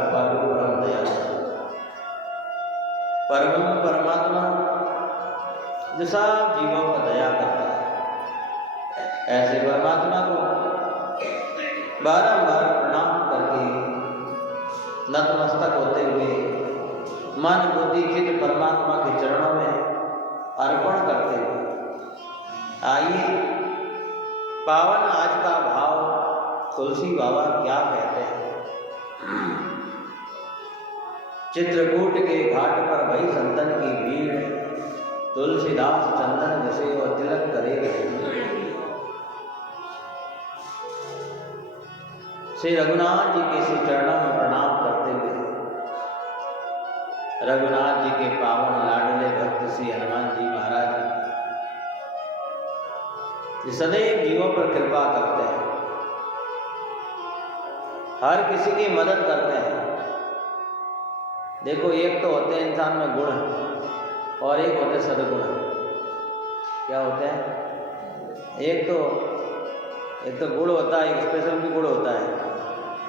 कृपालु परम दयालु परम परमात्मा जो सब जीवों पर दया करता है, ऐसे परमात्मा को बारंबार प्रणाम करके नतमस्तक होते हुए मन बुद्धि चित्त परमात्मा के चरणों में अर्पण करते हुए आइए पावन आज का भाव तुलसी बाबा क्या कहते हैं। चित्रकूट के घाट पर भई संतन की भीड़, तुलसीदास चंदन जैसे और तिलक करे रहे। श्री रघुनाथ जी के श्री चरणों में प्रणाम करते हुए रघुनाथ जी के पावन लाडले भक्त श्री हनुमान जी महाराज जी सदैव जीवों पर कृपा करते हैं, हर किसी की मदद करते हैं। देखो एक तो होते हैं इंसान में गुण और एक होते सदगुण। क्या होते हैं? एक तो गुण होता है, एक स्पेशल भी गुण होता है।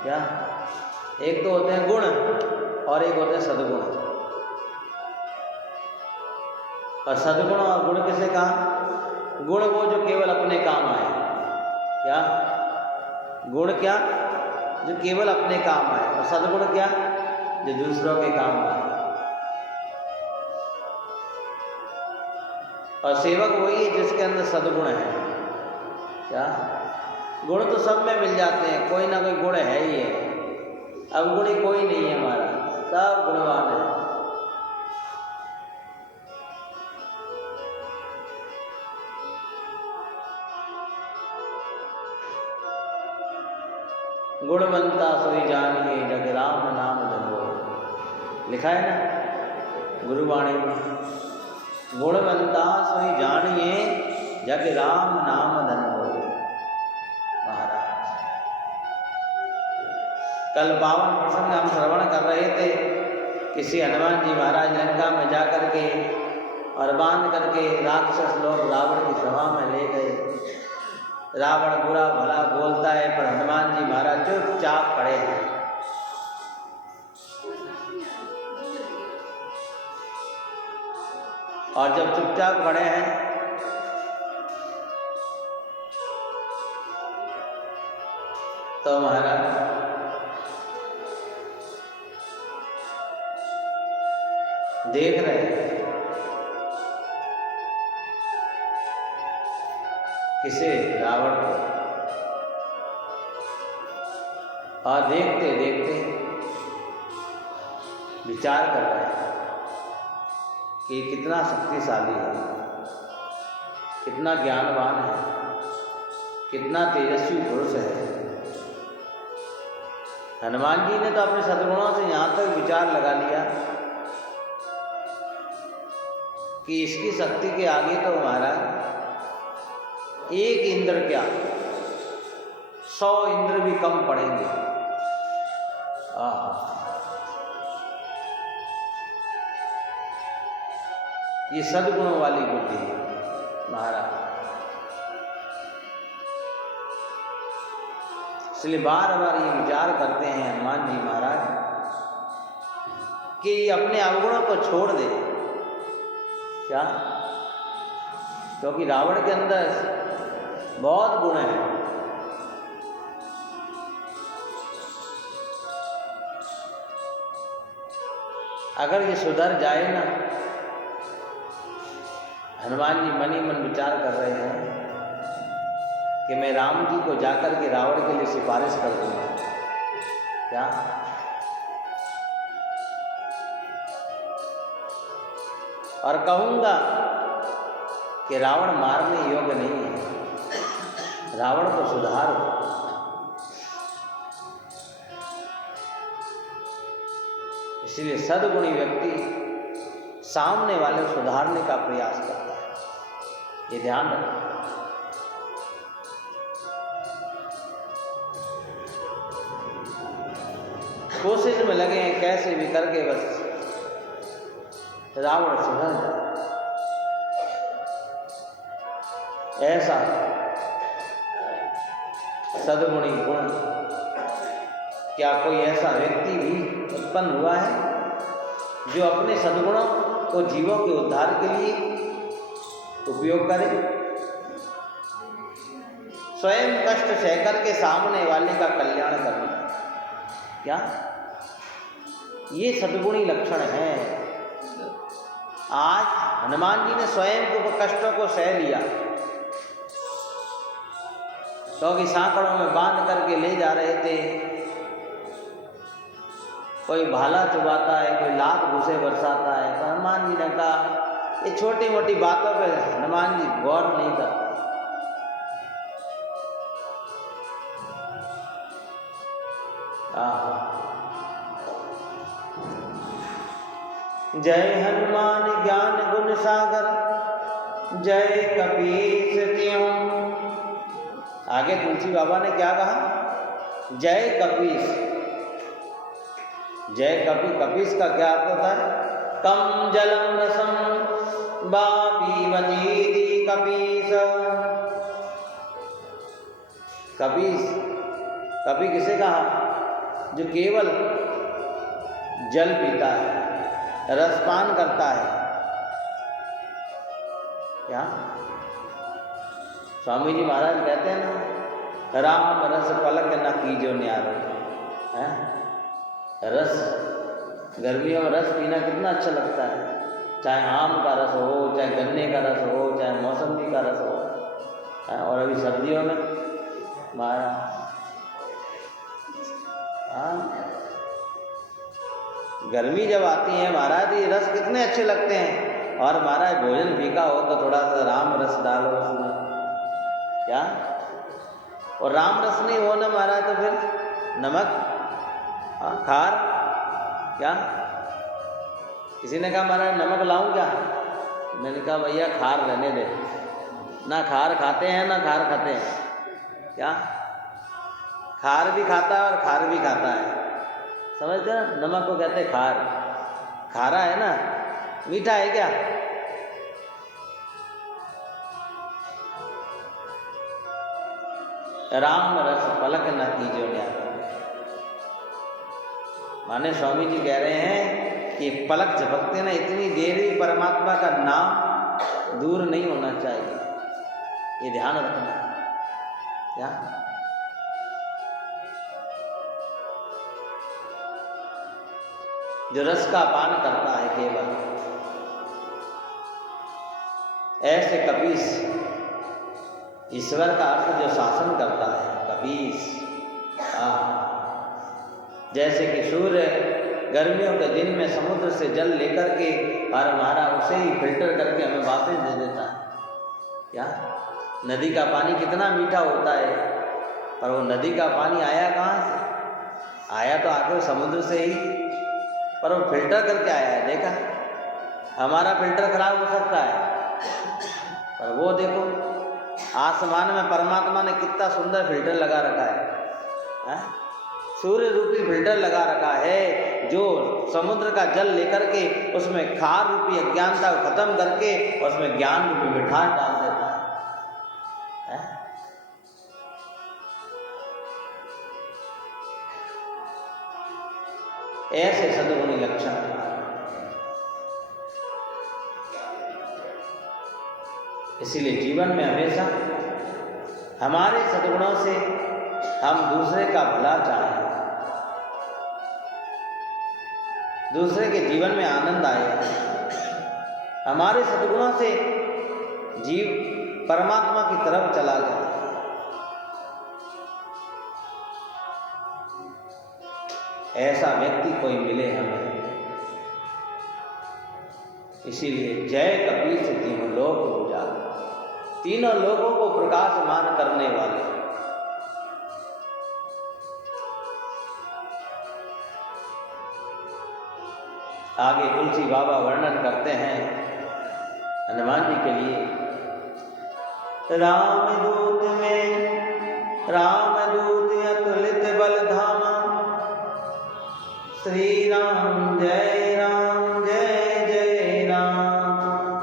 क्या? एक तो होते हैं गुण और एक होते हैं सदगुण। और सदगुण और गुण किसे कहा? गुण वो जो केवल अपने काम आए। क्या? गुण क्या? जो केवल अपने काम आए। और सदगुण क्या? जो दूसरों के काम आए। और सेवक वही है जिसके अंदर सदगुण है। क्या? गुण तो सब में मिल जाते हैं, कोई ना कोई गुण है ही है। अब गुणी कोई नहीं है हमारा, सब गुणवान है। गुणवंता सोई जानिए जग राम नाम धनो, लिखा है ना गुरुवाणी में। गुणवंता सोई जानिए जग राम नाम धनो। महाराज कल पावन प्रसंग हम श्रवण कर रहे थे कि श्री हनुमान जी महाराज लंका में जाकर के और बांध करके राक्षस लोग रावण की सभा में ले गए। रावण बुरा भला बोलता है पर हनुमान जी महाराज चुपचाप खड़े हैं। और जब चुपचाप खड़े हैं तो महाराज देख रहे हैं किसे? रावण को। और देखते देखते विचार कर रहे हैं कि कितना शक्तिशाली है, कितना ज्ञानवान है, कितना तेजस्वी पुरुष है। हनुमान जी ने तो अपने सद्गुणों से यहाँ तक विचार लगा लिया कि इसकी शक्ति के आगे तो हमारा एक इंद्र क्या 100 इंद्र भी कम पड़ेंगे। ये सद्गुणों वाली बुद्धि है महाराज। इसलिए बार बार ये विचार करते हैं हनुमान जी महाराज कि ये अपने अवगुणों को छोड़ दे। क्या? क्योंकि रावण के अंदर बहुत गुण है। अगर ये सुधर जाए ना, हनुमान जी मन ही मन विचार कर रहे हैं कि मैं राम जी को जाकर के रावण के लिए सिफारिश कर दूंगा। क्या? और कहूंगा कि रावण मारने योग्य नहीं है, रावण को सुधारो। इसलिए सद्गुणी व्यक्ति सामने वाले को सुधारने का प्रयास करता है। ये ध्यान रखना। कोशिश में लगे हैं कैसे भी करके बस रावण सुधर जाए। ऐसा सद्गुणी गुण क्या कोई ऐसा व्यक्ति भी उत्पन्न हुआ है जो अपने सद्गुणों को जीवों के उद्धार के लिए उपयोग करे? स्वयं कष्ट सहकर के सामने वाले का कल्याण करना, क्या ये सद्गुणी लक्षण है? आज हनुमान जी ने स्वयं के कष्टों को सह लिया, क्योंकि सांकड़ों में बांध करके ले जा रहे थे। कोई भाला चुबाता है, कोई लात घूसे बरसाता है, तो हनुमान जी ने कहा ये छोटी मोटी बातों पे हनुमान जी गौर नहीं करते। जय हनुमान ज्ञान गुण सागर, जय कपीस त्यों। आगे तुलसी बाबा ने क्या कहा? जय कपीस। जय कपीस का क्या अर्थ होता है? कम जलम रसम बापीवतीति कपीस। कपी किसे कहा? जो केवल जल पीता है, रसपान करता है। क्या स्वामी जी महाराज कहते हैं ना, राम रस पलक न कीजो न्यारो। है रस, गर्मियों में रस पीना कितना अच्छा लगता है, चाहे आम का रस हो, चाहे गन्ने का रस हो, चाहे मौसमी का रस हो। और अभी सर्दियों में महाराज गर्मी जब आती है महाराज, ये रस कितने अच्छे लगते हैं। और महाराज भोजन फीका हो तो थोड़ा सा राम रस डालो उसमें, क्या? और राम रस नहीं हो ना महाराज तो फिर नमक, खार, क्या? किसी ने कहा महाराज नमक लाऊं क्या? मैंने कहा भैया खार रहने दे, ना खार खाते हैं ना खार खाते हैं। क्या? खार भी खाता है और खार भी खाता है, समझते हैं? नमक को कहते हैं खार। खारा है ना, मीठा है क्या? राम रस पलक न कीजो न्यारो। माने स्वामी जी कह रहे हैं कि पलक झपकते ना इतनी देर ही परमात्मा का नाम दूर नहीं होना चाहिए, ये ध्यान रखना। क्या? जो रस का पान करता है केवल, ऐसे कपीस, ईश्वर का अर्थ जो शासन करता है, कपीस। जैसे कि सूर्य गर्मियों के दिन में समुद्र से जल लेकर के और हमारा उसे ही फिल्टर करके हमें वापस दे देता है। क्या? नदी का पानी कितना मीठा होता है, पर वो नदी का पानी आया कहाँ से? आया तो आखिर समुद्र से ही, पर वो फिल्टर करके आया है। देखा, हमारा फिल्टर खराब हो सकता है, पर वो देखो आसमान में परमात्मा ने कितना सुंदर फिल्टर लगा रखा है। सूर्य रूपी फिल्टर लगा रखा है, जो समुद्र का जल लेकर के उसमें खार रूपी अज्ञानता को खत्म करके उसमें ज्ञान रूपी मिठास डाल देता है। ऐसे सद्गुणी लक्षण। इसीलिए जीवन में हमेशा हमारे सद्गुणों से हम दूसरे का भला चाहें, दूसरे के जीवन में आनंद आए। हमारे सद्गुणों से जीव परमात्मा की तरफ चला जाए। ऐसा व्यक्ति कोई मिले हमें। इसीलिए जय कपीस तीनों लोक उजागर, तीनों लोगों को प्रकाशमान करने वाले। आगे तुलसी बाबा वर्णन करते हैं हनुमान जी के लिए। रामदूत में रामदूत अतुलित बल धामा, श्री राम जय राम जय जय राम,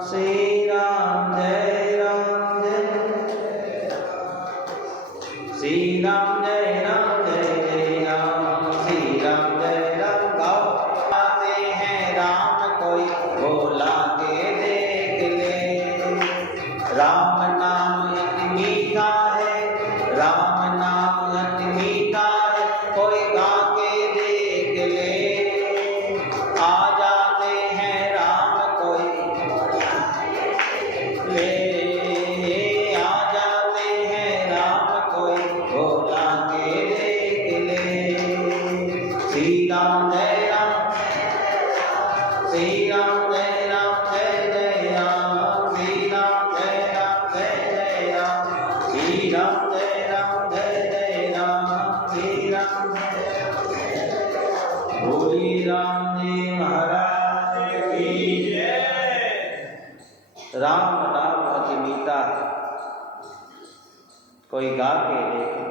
श्री राम जय राम जय, श्री राम जय राम जय जय राम, श्री श्री राम जय जय राम, श्री राम जय जय राम, श्री राम जय जय राम, श्री राम बोली राम जी महाराज की जय। राम नाम अति मीठा, कोई गा के देखे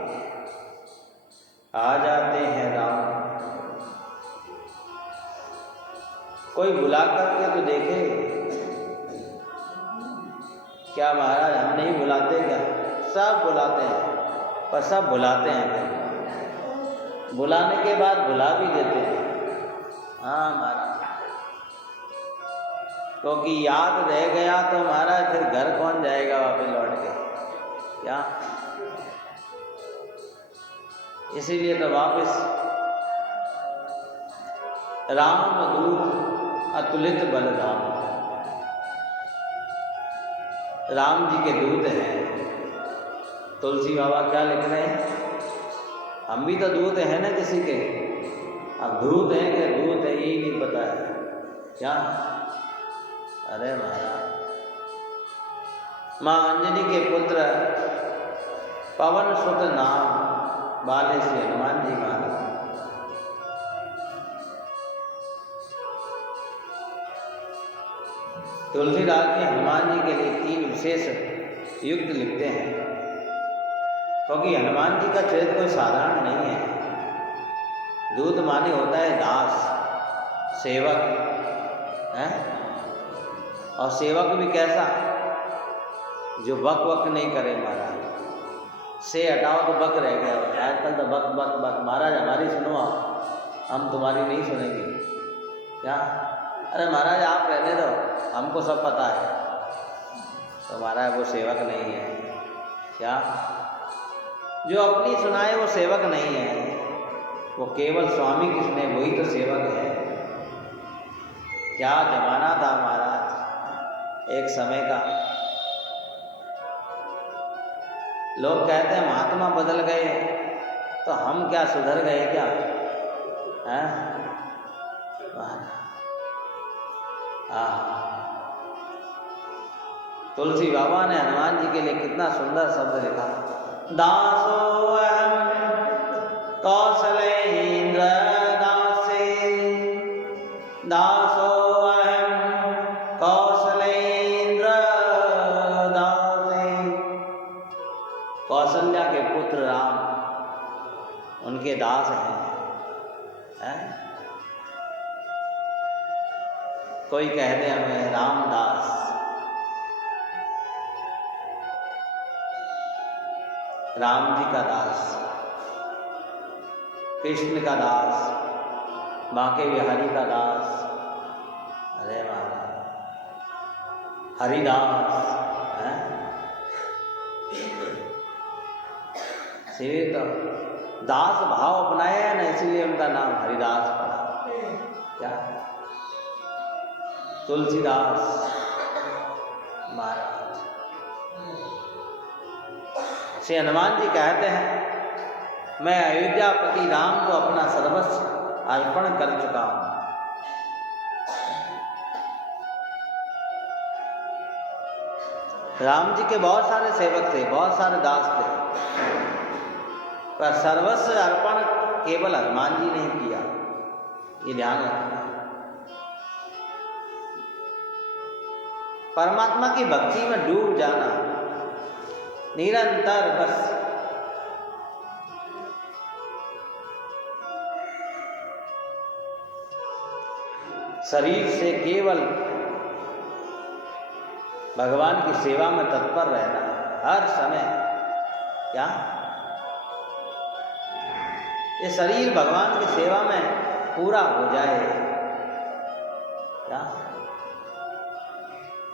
आ जाते हैं राम। कोई बुला करके तो देखे, क्या महाराज हम नहीं बुलाते क्या? सब बुलाते हैं, पर सब बुलाते हैं, बुलाने के बाद बुला भी देते हैं। हाँ महाराज, क्योंकि याद रह गया तो महाराज फिर घर कौन जाएगा वापस लौट के, क्या? इसीलिए तो वापस राम दूत अतुलित बलधाम, राम जी के दूत हैं। तुलसी बाबा क्या लिख रहे हैं? हम भी तो दूत हैं ना किसी के, अब दूत हैं कि दूत है यही नहीं पता है, क्या? अरे महाराज, माँ अंजनी के पुत्र पवन सुत नाम बाले से हनुमान जी महाराज। तुलसीदास जी हनुमान जी के लिए 3 विशेष युक्त लिखते हैं, क्योंकि हनुमान जी का चरित्र कोई साधारण नहीं है। दूत माने होता है दास, सेवक है, और सेवक भी कैसा? जो बक बक नहीं करे महाराज, से हटाओ तो बक रह गया। आजकल तो बक बक बक, महाराज हमारी सुनो, हम तुम्हारी नहीं सुनेंगे, क्या? अरे महाराज आप रहने दो, हमको सब पता है। तो महाराज वो सेवक नहीं है, क्या? जो अपनी सुनाए वो सेवक नहीं है, वो केवल स्वामी कृष्ण है, वही तो सेवक है। क्या जमाना था महाराज, एक समय का। लोग कहते हैं महात्मा बदल गए, तो हम क्या सुधर गए क्या? हैं? तुलसी बाबा ने हनुमान जी के लिए कितना सुंदर शब्द लिखा। दासो अहम कौशलेन्द्र दासे, दासो अहम कौशलेन्द्र दासे। कौशल्या के पुत्र राम उनके दास हैं। कोई कहते हमें रामदास, राम जी का दास, कृष्ण का दास, बांके बिहारी का दास, अरे महाराज हरिदास है। इसीलिए तो दास भाव अपनाया है ना, इसीलिए उनका नाम हरिदास पड़ा। क्या? तुलसीदास महाराज। श्री हनुमान जी कहते हैं, मैं अयोध्यापति राम को अपना सर्वस्व अर्पण कर चुका हूं। राम जी के बहुत सारे सेवक थे, बहुत सारे दास थे, पर सर्वस्व अर्पण केवल हनुमान जी ने किया, ये ध्यान रखना। परमात्मा की भक्ति में डूब जाना निरंतर, बस शरीर से केवल भगवान की सेवा में तत्पर रहना हर समय। क्या? ये शरीर भगवान की सेवा में पूरा हो जाए, क्या?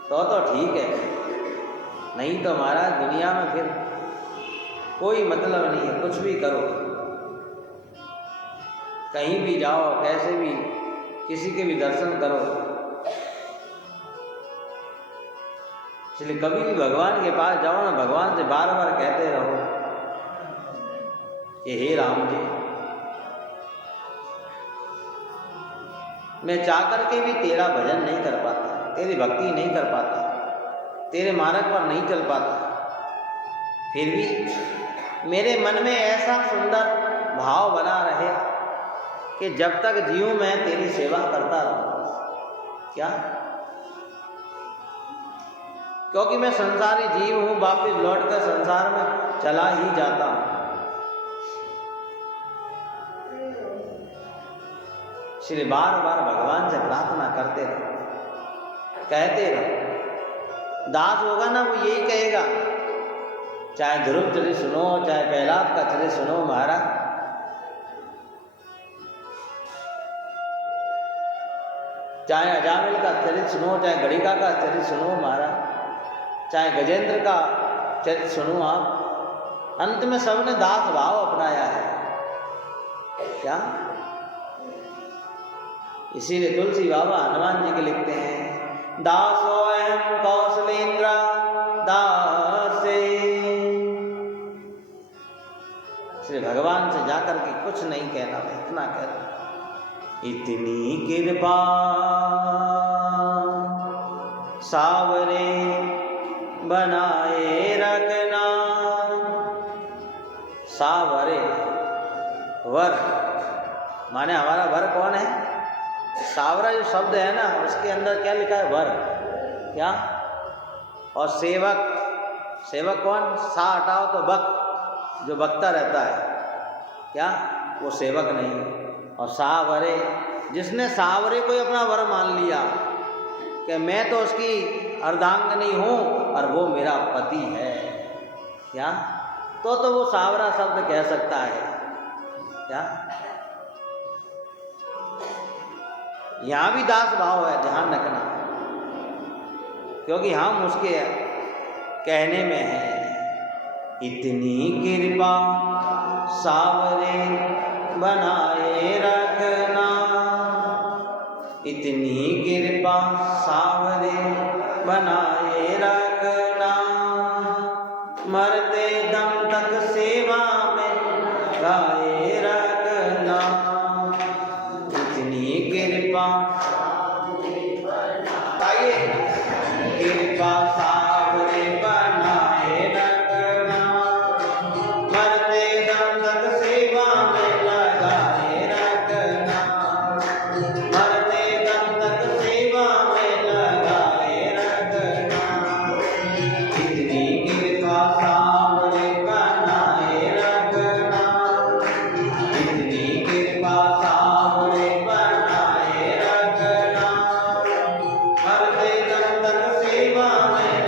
तो ठीक है, नहीं तो महाराज दुनिया में फिर कोई मतलब नहीं है। कुछ भी करो, कहीं भी जाओ, कैसे भी किसी के भी दर्शन करो, इसलिए कभी भी भगवान के पास जाओ ना, भगवान से बार बार कहते रहो कि हे राम जी, मैं चाह कर के भी तेरा भजन नहीं कर पाता, तेरी भक्ति नहीं कर पाता, तेरे मार्ग पर नहीं चल पाता। फिर भी मेरे मन में ऐसा सुंदर भाव बना रहे कि जब तक जीऊं मैं तेरी सेवा करता रहूं। क्या? क्योंकि मैं संसारी जीव हूं, वापिस लौटकर संसार में चला ही जाता हूं। इसलिए बार बार भगवान से प्रार्थना करते रहो, कहते रहो। दास होगा ना, वो यही कहेगा, चाहे ध्रुव चरित सुनो, चाहे प्रहलाद का चरित सुनो महाराज, चाहे अजामिल का चरित सुनो, चाहे गणिका का चरित सुनो महाराज, चाहे गजेंद्र का चरित सुनो आप, अंत में सबने दास भाव अपनाया है। क्या? इसीलिए तुलसी बाबा हनुमान जी के लिखते हैं, दासो अहम कौशलेंद्र दासे। श्री भगवान से जाकर के कुछ नहीं कहना, इतना कहना, इतनी कृपा सावरे बनाए रखना। सावरे वर माने हमारा वर कौन है? सावरा जो शब्द है ना, उसके अंदर क्या लिखा है? वर। क्या? और सेवक, सेवक कौन? सा हटाओ तो बक, जो बकता रहता है। क्या? वो सेवक नहीं। और सावरे, जिसने सावरे को ही अपना वर मान लिया कि मैं तो उसकी अर्धांगिनी हूँ और वो मेरा पति है। क्या? तो वो सावरा शब्द कह सकता है। क्या? यहाँ भी दास भाव है, ध्यान रखना, क्योंकि हम उसके कहने में हैं। इतनी कृपा सावरे बनाए रखना, इतनी कृपा सावरे बनाए रखना, मरते दम तक सेवा में गाए रखना। इतनी कृपा, आइए, कृपा सावरे बनाए रखना, मरते दम तक सेवा में लगाए रखना, मरते दम तक सेवा में लगाए रखना। इतनी कृपा सावरे बनाए रखना, इतनी कृपा सावरे बनाए रखना, मरते दम तक सेवा में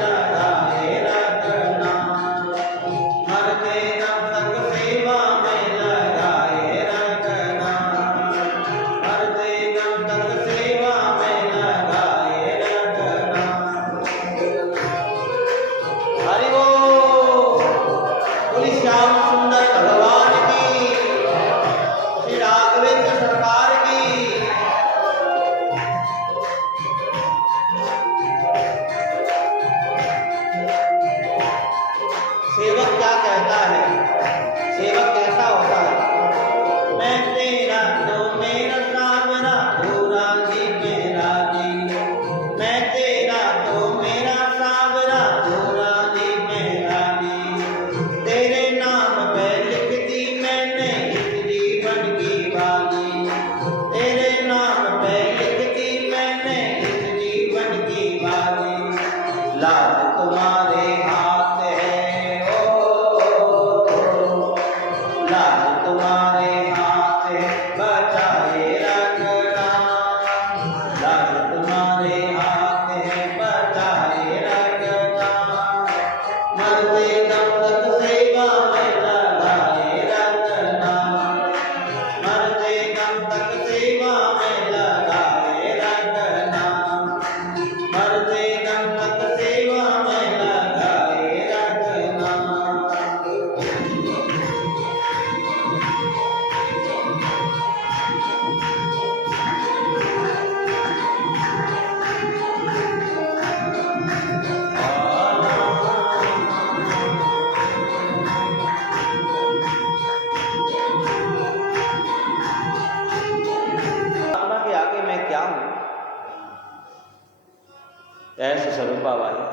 ऐसे स्वरूपा बाई।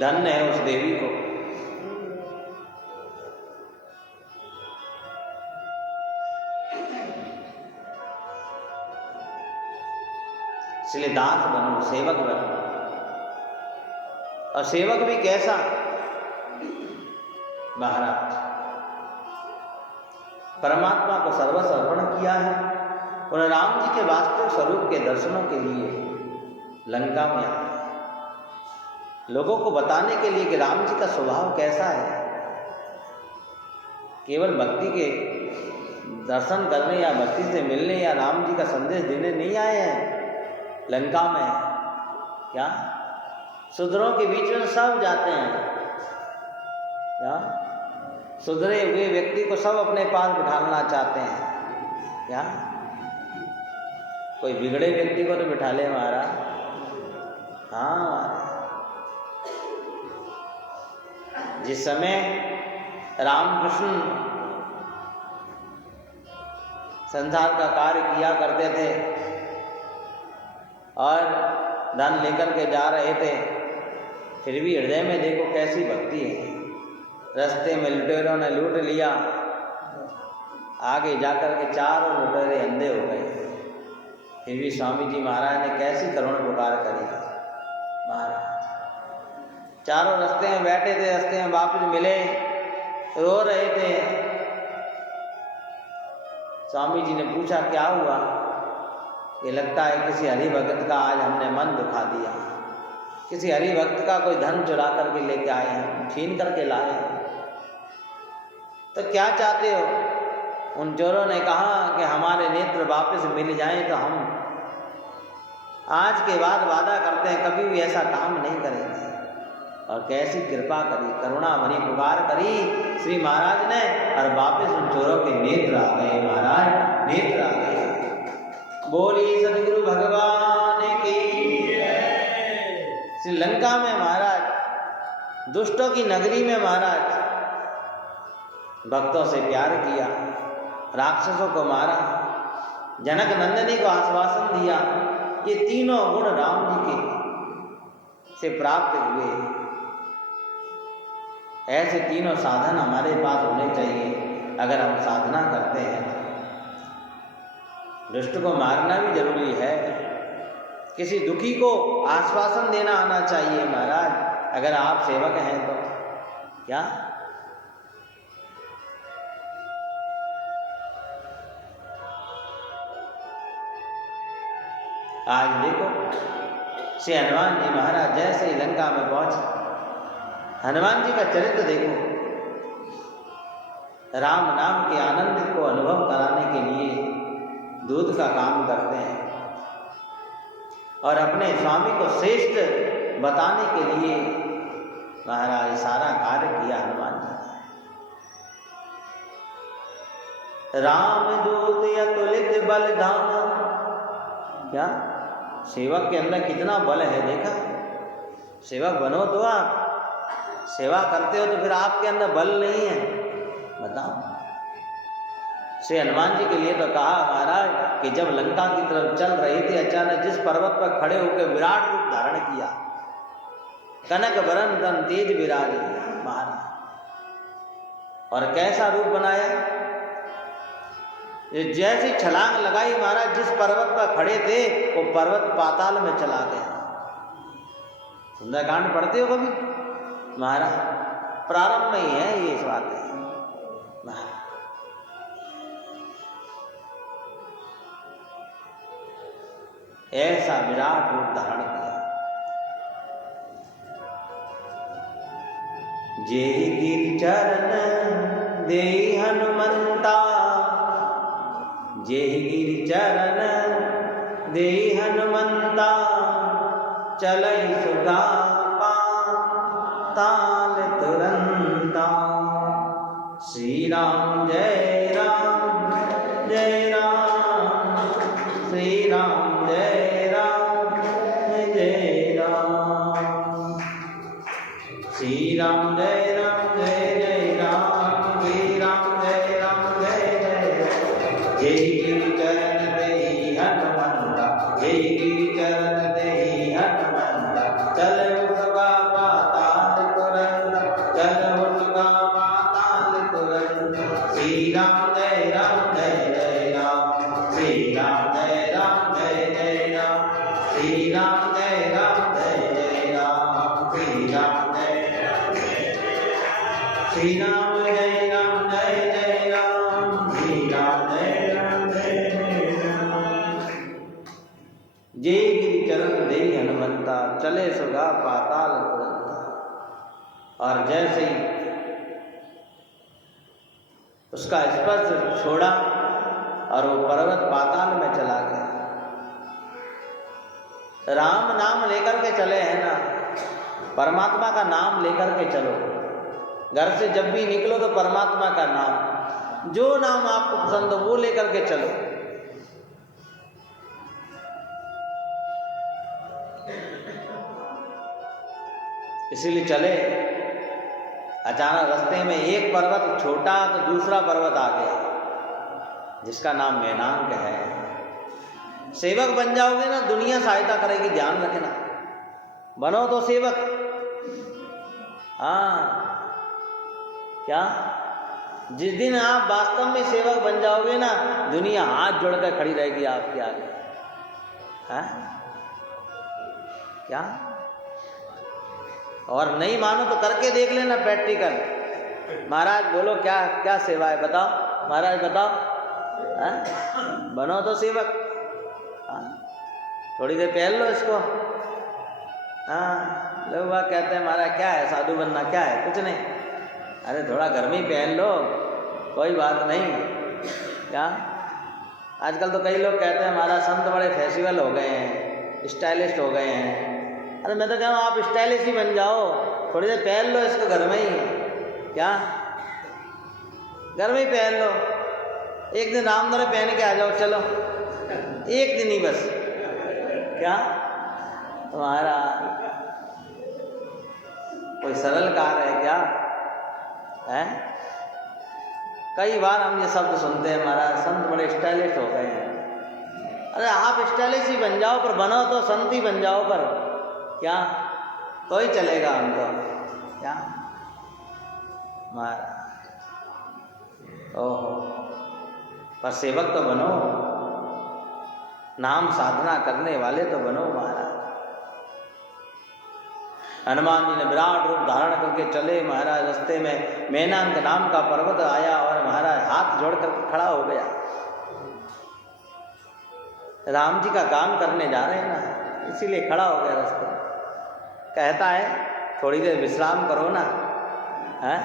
धन्य है उस देवी को। इसलिए दास बनो, सेवक बनो। और सेवक भी कैसा? महाराज परमात्मा को सर्वस्व अर्पण किया है। उन्होंने राम जी के वास्तविक स्वरूप के दर्शनों के लिए लंका में आए, लोगों को बताने के लिए कि राम जी का स्वभाव कैसा है। केवल भक्ति के दर्शन करने या भक्ति से मिलने या राम जी का संदेश देने नहीं आए हैं लंका में। क्या सुधरों के बीच में सब जाते हैं, क्या सुधरे हुए व्यक्ति को सब अपने पास बिठाना चाहते हैं। क्या कोई बिगड़े व्यक्ति को तो बिठा ले महाराज। हाँ, जिस समय रामकृष्ण संसार का कार्य किया करते थे और धन लेकर के जा रहे थे, फिर भी हृदय में देखो कैसी भक्ति है। रास्ते में लुटेरों ने लूट लिया, आगे जाकर के चारों लुटेरे अंधे हो गए, फिर भी स्वामी जी महाराज ने कैसी करुण पुकार करी। महाराज चारों रास्ते में बैठे थे, रास्ते में वापस मिले, रो रहे थे। स्वामी जी ने पूछा क्या हुआ? ये लगता है किसी हरि भक्त का आज हमने मन दुखा दिया, किसी हरि भक्त का कोई धन चुरा करके लेके आए हैं, छीन करके लाए हैं। तो क्या चाहते हो? उन चोरों ने कहा कि हमारे नेत्र वापस मिल जाएं तो हम आज के बाद वादा करते हैं कभी भी ऐसा काम नहीं करेंगे। और कैसी कृपा करी, करुणा भरी पुकार करी श्री महाराज ने, और वापस उन चोरों के नेत्र आ गए। महाराज नेत्र आ गए। बोली सदगुरु भगवान की। श्रीलंका में महाराज, दुष्टों की नगरी में महाराज भक्तों से प्यार किया, राक्षसों को मारा, जनक नंदिनी को आश्वासन दिया। ये तीनों गुण राम जी के से प्राप्त हुए। ऐसे तीनों साधन हमारे पास होने चाहिए अगर हम साधना करते हैं। दुष्ट को मारना भी जरूरी है, किसी दुखी को आश्वासन देना आना चाहिए महाराज, अगर आप सेवक हैं तो। क्या आज देखो श्री हनुमान जी महाराज जैसे ही लंका में पहुंचे, हनुमान जी का चरित्र देखो। राम नाम के आनंद को अनुभव कराने के लिए दूध का काम करते हैं और अपने स्वामी को श्रेष्ठ बताने के लिए महाराज सारा कार्य किया हनुमान जी ने। राम दूत अतुलित बल धाम। क्या सेवक के अंदर कितना बल है देखा? सेवक बनो तो आप सेवा करते हो तो फिर आपके अंदर बल नहीं है, बताओ। श्री हनुमान जी के लिए तो कहा महाराज कि जब लंका की तरफ चल रहे थे, अचानक जिस पर्वत पर खड़े होकर विराट रूप धारण किया, कनक वरन तन तेज विराज महाराज। और कैसा रूप बनाया? जैसी छलांग लगाई महाराज, जिस पर्वत पर खड़े थे वो पर्वत पाताल में चला गया। सुंदरकांड पढ़ते हो कभी महाराज? प्रारंभ में ही है ये इस बात है। ऐसा विराट रूप धारण किया। जेहि गिरि चरण देहि हनुमंता, जेहि गिरि चरण देहि हनुमंता, चलई सुगा ताल तुरंता। श्री राम जय राम जय राम, श्री राम जय राम जय राम, श्री राम जय राम जय जय राम, श्री राम जय राम जय श्री राम जय राम जय जय राम, श्री राम जय राम जय जय राम। जय गिरि चरण दे हनुमंता, चले सुगा पाताल तुरंता। और जैसे ही उसका स्पर्श छोड़ा और वो पर्वत पाताल में चला गया। राम नाम लेकर के चले हैं ना, परमात्मा का नाम लेकर के चलो। घर से जब भी निकलो तो परमात्मा का नाम, जो नाम आपको पसंद हो वो लेकर के चलो। इसीलिए चले, अचानक रास्ते में एक पर्वत छोटा तो दूसरा पर्वत आ गया जिसका नाम मेनाक है। सेवक बन जाओगे ना, दुनिया सहायता करेगी, ध्यान रखना। बनो तो सेवक। हाँ, क्या जिस दिन आप वास्तव में सेवक बन जाओगे ना, दुनिया हाथ जोड़कर खड़ी रहेगी आपके आगे। हाँ? क्या? और नहीं मानो तो करके देख लेना प्रैक्टिकल। महाराज बोलो क्या क्या सेवा है, बताओ महाराज बताओ। हाँ? बनो तो सेवक। हाँ? थोड़ी देर पहन लो इसको। हाँ, लोग वह कहते हैं महाराज क्या है साधु बनना, क्या है, कुछ नहीं। अरे थोड़ा गर्मी पहन लो, कोई बात नहीं। क्या आजकल तो कई लोग कहते हैं महाराज संत बड़े फैसिवल हो गए हैं, स्टाइलिस्ट हो गए हैं। अरे मैं तो कह रहा हूँ आप स्टाइलिश ही बन जाओ, थोड़ी देर पहन लो इसको घर में ही। क्या घर में ही पहन लो, एक दिन रामधरे पहन के आ जाओ, चलो एक दिन ही बस। क्या तुम्हारा कोई सरल कार्य है क्या है? कई बार हम ये शब्द सुनते हैं महाराज संत बड़े स्टाइलिश हो गए हैं। अरे आप स्टाइलिश ही बन जाओ, पर बनो तो संत ही बन जाओ। पर क्या तो ही चलेगा हमको। क्या महाराज, ओहो, पर सेवक तो बनो, नाम साधना करने वाले तो बनो महाराज। हनुमान जी ने विराट रूप धारण करके चले महाराज। रास्ते में मेनाक नाम का पर्वत आया और महाराज हाथ जोड़ करके खड़ा हो गया। राम जी का काम करने जा रहे हैं ना, इसीलिए खड़ा हो गया रास्ते में। कहता है थोड़ी देर विश्राम करो ना। है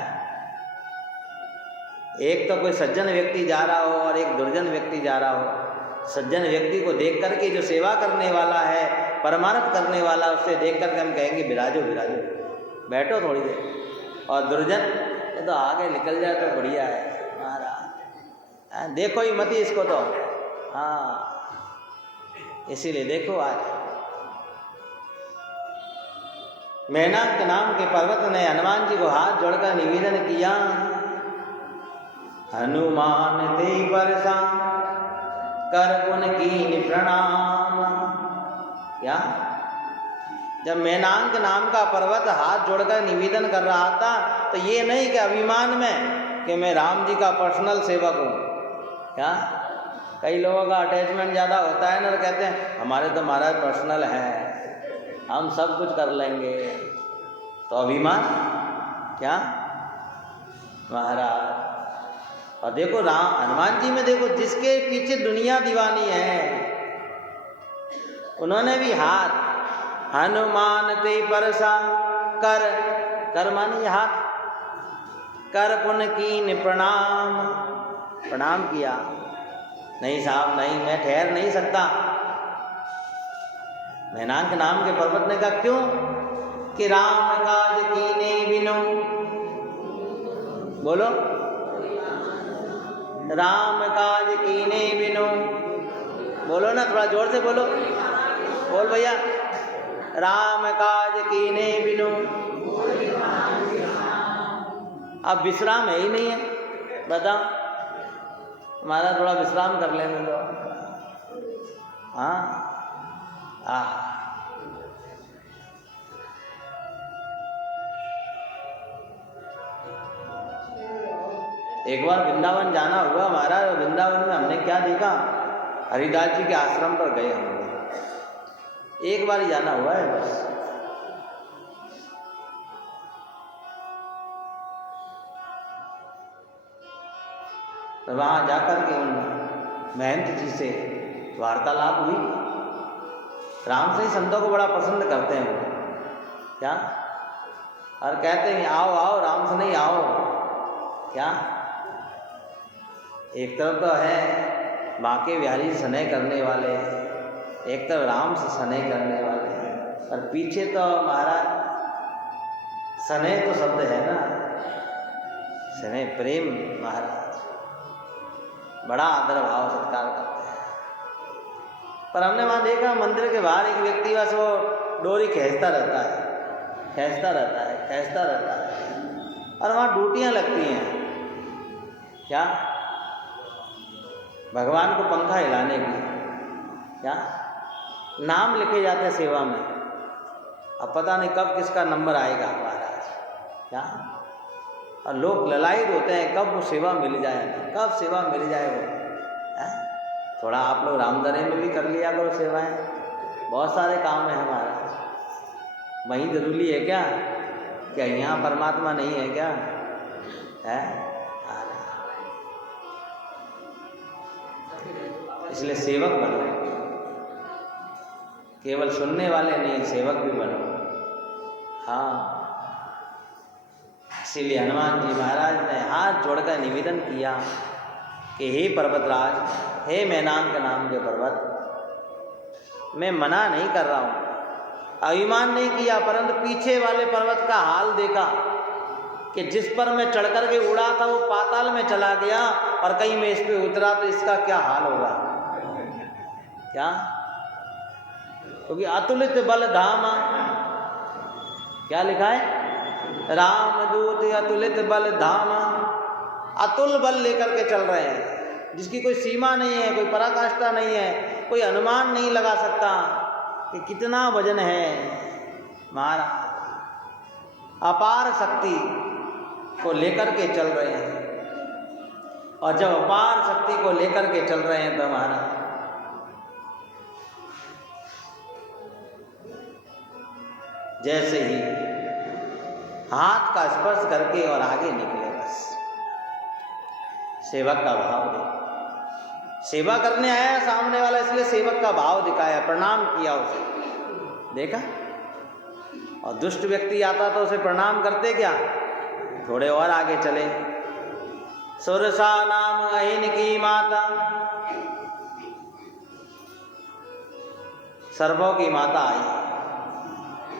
एक तो कोई सज्जन व्यक्ति जा रहा हो और एक दुर्जन व्यक्ति जा रहा हो। सज्जन व्यक्ति को देख करके जो सेवा करने वाला है, परमार्थ करने वाला, उससे देख करके हम कहेंगे विराजो विराजो, बैठो थोड़ी देर। और दुर्जन ये तो आगे निकल जाए तो बढ़िया है महाराज, देखो ही मत इसको तो। हाँ, इसीलिए देखो आज मेनाक के नाम के पर्वत ने हनुमान जी को हाथ जोड़कर निवेदन किया, हनुमान ते परसा कर पुन कीन प्रणाम। क्या जब मेनाक नाम का पर्वत हाथ जोड़कर निवेदन कर रहा था तो ये नहीं कि अभिमान में कि मैं राम जी का पर्सनल सेवक हूँ। क्या कई लोगों का अटैचमेंट ज़्यादा होता है ना, तो कहते हैं हमारे तो महाराज पर्सनल हैं, हम सब कुछ कर लेंगे। तो अभिमान क्या महाराज। और देखो राम हनुमान जी में देखो, जिसके पीछे दुनिया दीवानी है, उन्होंने भी हाथ हनुमान ते परसा कर, कर मानी हाथ, कर पुन कीन प्रणाम, प्रणाम किया। नहीं साहब नहीं, मैं ठहर नहीं सकता। मेनाक नाम के पर्वत ने कहा क्यों? कि राम काज कीने बिनु, बोलो राम काज कीने बिनु, बोलो ना थोड़ा जोर से बोलो, बोल भैया, राम काज कीने बिनु। अब विश्राम है ही नहीं है, बताओ हमारा थोड़ा विश्राम कर लेने दो। हाँ एक बार वृंदावन जाना हुआ महाराज। वृंदावन में हमने क्या देखा, हरिदास जी के आश्रम पर गए हम लोग, एक बार ही जाना हुआ है बस। तो वहाँ जाकर के उन महंत जी से वार्तालाप हुई। राम से ही संतों को बड़ा पसंद करते हैं वो, क्या, और कहते हैं आओ आओ राम से नहीं आओ, क्या। एक तरफ तो है बांके बिहारी स्नेह करने वाले, एक तरफ राम से स्नेह करने वाले, और पीछे तो महाराज स्नेह तो शब्द है ना, स्नेह प्रेम, महाराज बड़ा आदर भाव सत्कार करते हैं। पर हमने वहाँ देखा मंदिर के बाहर एक व्यक्ति बस वो डोरी खींचता रहता है, खींचता रहता है, खींचता रहता है, और वहाँ ड्यूटियाँ लगती हैं, क्या, भगवान को पंखा हिलाने की, क्या, नाम लिखे जाते हैं सेवा में। अब पता नहीं कब किसका नंबर आएगा महाराज, क्या, और लोग ललायित होते हैं कब वो सेवा मिल जाए, कब सेवा मिल जाए वो, है? थोड़ा आप लोग रामदरे में भी कर लिया करो सेवाएं, बहुत सारे काम है हमारे। वहीं जरूरी है क्या, क्या यहाँ परमात्मा नहीं है क्या, है? इसलिए सेवक बनो, केवल सुनने वाले नहीं, सेवक भी बनो। हाँ, इसीलिए हनुमान जी महाराज ने हाथ जोड़कर निवेदन किया कि हे पर्वतराज, हे मैनाक नाम के पर्वत, मैं मना नहीं कर रहा हूँ, अभिमान नहीं किया, परंतु पीछे वाले पर्वत का हाल देखा कि जिस पर मैं चढ़कर के उड़ा था वो पाताल में चला गया, और कहीं मैं इस पे उतरा तो इसका क्या हाल होगा, क्या, क्योंकि अतुलित बल धामा, क्या लिखा है, रामदूत अतुलित बल धामा, अतुल बल लेकर के चल रहे हैं, जिसकी कोई सीमा नहीं है, कोई पराकाष्ठा नहीं है, कोई अनुमान नहीं लगा सकता कि कितना वजन है महाराज। अपार शक्ति को लेकर के चल रहे हैं, और जब अपार शक्ति को लेकर के चल रहे हैं तो महाराज जैसे ही हाथ का स्पर्श करके और आगे निकले, बस सेवक का भाव दे, सेवा करने आया सामने वाला, इसलिए सेवक का भाव दिखाया, प्रणाम किया उसे, देखा। और दुष्ट व्यक्ति आता तो उसे प्रणाम करते क्या, थोड़े और आगे चले। सुरसा नाम अहिन की माता, सर्वों की माता आई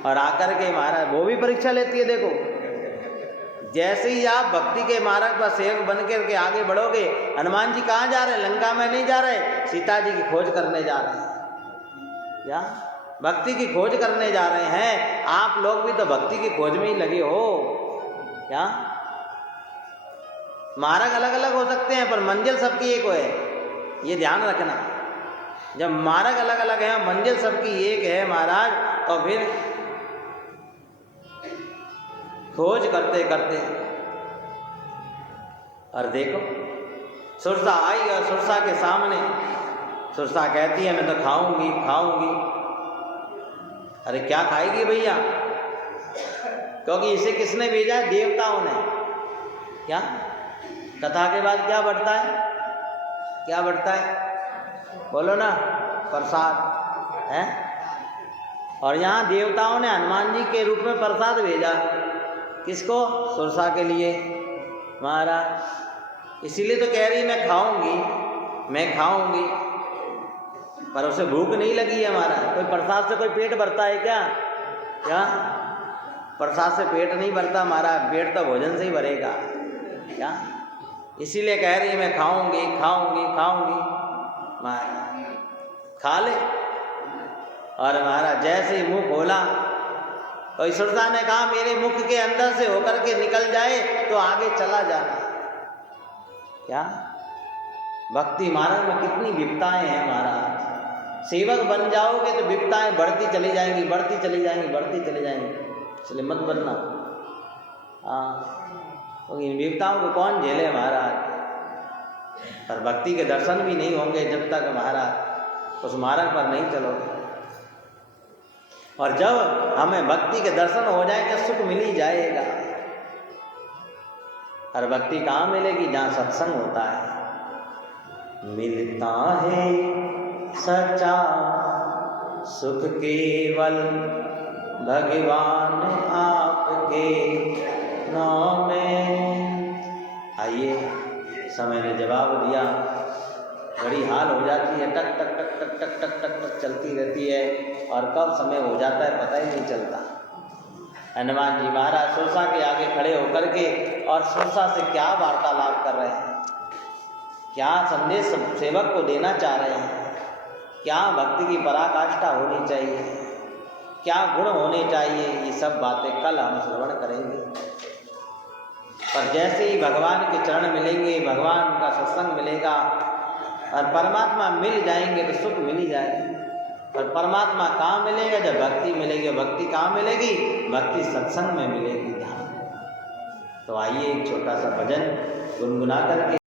और आकर के महाराज वो भी परीक्षा लेती है। देखो, जैसे ही आप भक्ति के मार्ग पर सेवक बन के आगे बढ़ोगे, हनुमान जी कहाँ जा रहे हैं, लंका में नहीं जा रहे, सीता जी की खोज करने जा रहे हैं, या भक्ति की खोज करने जा रहे हैं। आप लोग भी तो भक्ति की खोज में ही लगे हो, क्या। मार्ग अलग अलग हो सकते हैं पर मंजिल सबकी एक है, ये ध्यान रखना। जब मार्ग अलग अलग है, मंजिल सबकी एक है महाराज, तो फिर खोज करते करते, और देखो सुरसा आई और सुरसा के सामने सुरसा कहती है मैं तो खाऊंगी खाऊंगी। अरे क्या खाएगी भैया, क्योंकि इसे किसने भेजा है, देवताओं ने। क्या कथा के बाद क्या बढ़ता है, क्या बढ़ता है, बोलो ना, प्रसाद है। और यहाँ देवताओं ने हनुमान जी के रूप में प्रसाद भेजा, किसको, सुरसा के लिए महाराज। इसीलिए तो कह रही मैं खाऊंगी मैं खाऊंगी, पर उसे भूख नहीं लगी है महाराज। कोई प्रसाद से कोई पेट भरता है क्या, क्या प्रसाद से पेट नहीं भरता महाराज, पेट तो भोजन से ही भरेगा, क्या। इसीलिए कह रही मैं खाऊंगी खाऊंगी खाऊंगी महाराज, खा ले। और महाराज जैसे ही मुंह खोला तो सुरसा ने कहा मेरे मुख के अंदर से होकर के निकल जाए तो आगे चला जाना। क्या भक्ति मार्ग में कितनी विपताएं हैं महाराज। सेवक बन जाओगे तो विपताएं बढ़ती चली जाएंगी, बढ़ती चली जाएंगी, बढ़ती चली जाएंगी, इसलिए मत बनना। हाँ, तो इन विपताओं को कौन झेले महाराज। पर भक्ति के दर्शन भी नहीं होंगे जब तक महाराज उस मार्ग पर नहीं चलोगे। और जब हमें भक्ति के दर्शन हो जाएंगे सुख मिल ही जाएगा। और भक्ति कहाँ मिलेगी, जहाँ सत्संग होता है, मिलता है सच्चा सुख केवल भगवान आपके नाम में। आइए, समय ने जवाब दिया। घड़ी हाल हो जाती है, टक टक टक टक टक टक टक टक चलती रहती है और कब समय हो जाता है पता ही नहीं चलता। हनुमान जी महाराज सोसा के आगे खड़े होकर के और सोसा से क्या वार्तालाप कर रहे हैं, क्या संदेश सेवक को देना चाह रहे हैं, क्या भक्ति की पराकाष्ठा होनी चाहिए, क्या गुण होने चाहिए, ये सब बातें कल हम श्रवण करेंगे। पर जैसे ही भगवान के चरण मिलेंगे, भगवान का सत्संग मिलेगा और परमात्मा मिल जाएंगे तो सुख मिल ही जाएगा। और परमात्मा कहाँ मिलेगा? जब भक्ति मिलेगी। भक्ति कहाँ मिलेगी? भक्ति सत्संग में मिलेगी। ध्यान। तो आइए एक छोटा सा भजन गुनगुना करके